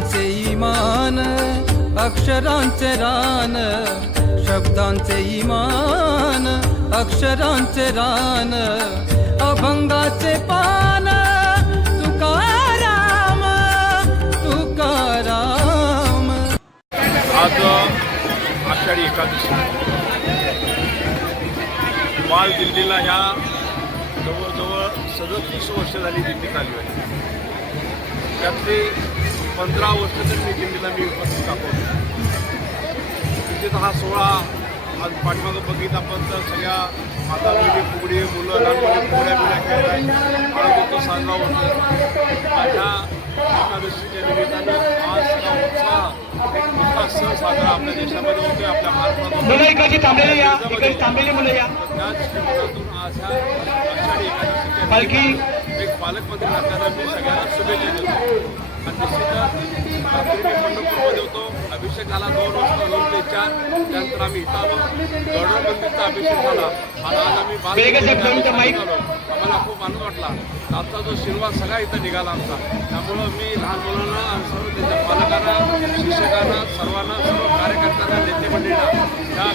शब्दांचे इमान अक्षरांचे रान शब्दांचे इमान अक्षरांचे रान अभंगाचे पान तुकाराम तुकाराम आज आषाढी एकादशी. बाल दिल्लीला ह्या जवळजवळ सदतीस वर्ष झाली दिल्लीत आली आहे. त्यातली पंधरा वर्ष तर मी दिल्लीला मी उपस्थित दाखवतो तिथे हा सोहळा आज पाठीमागं बघित आपण तर सगळ्या माता मुली फुगडी मुलं लहान फुगड्या बिड्या खेळत आहेत तो साजरा होतो माझ्या एकादशीच्या निमित्तानं आज सगळा उत्साह एक मोठा सण साजरा आपल्या देशामध्ये होतोय आपल्या महाराष्ट्रात त्याच निमित्तातून आज ह्या आषाढी एकादशीच्या पालकमंत्री असताना मी सगळ्यांना शुभेच्छा देतो. पंढरपूरमध्ये होतो. अभिषेक झाला दोन वाजता दोन ते चार. त्यानंतर आम्ही इथं आलो. मंदिरचा अभिषेक झाला. आणि आज आम्ही बाल बेग असेल, मंदिरात फ्रंट माईक. आलो. आम्हाला खूप आनंद वाटला. आजचा जो शिरवा सगळा इथं निघाला आमचा. त्यामुळं मी लहान मुलांना आणि सर्व त्याच्या पालकांना शिक्षकांना सर्वांना सर्व कार्यकर्त्यांना नेते मंडळींना या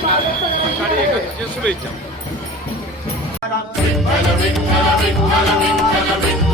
आषाढी एकादशीच्या शुभेच्छा. Halloween, Halloween, Halloween, Halloween.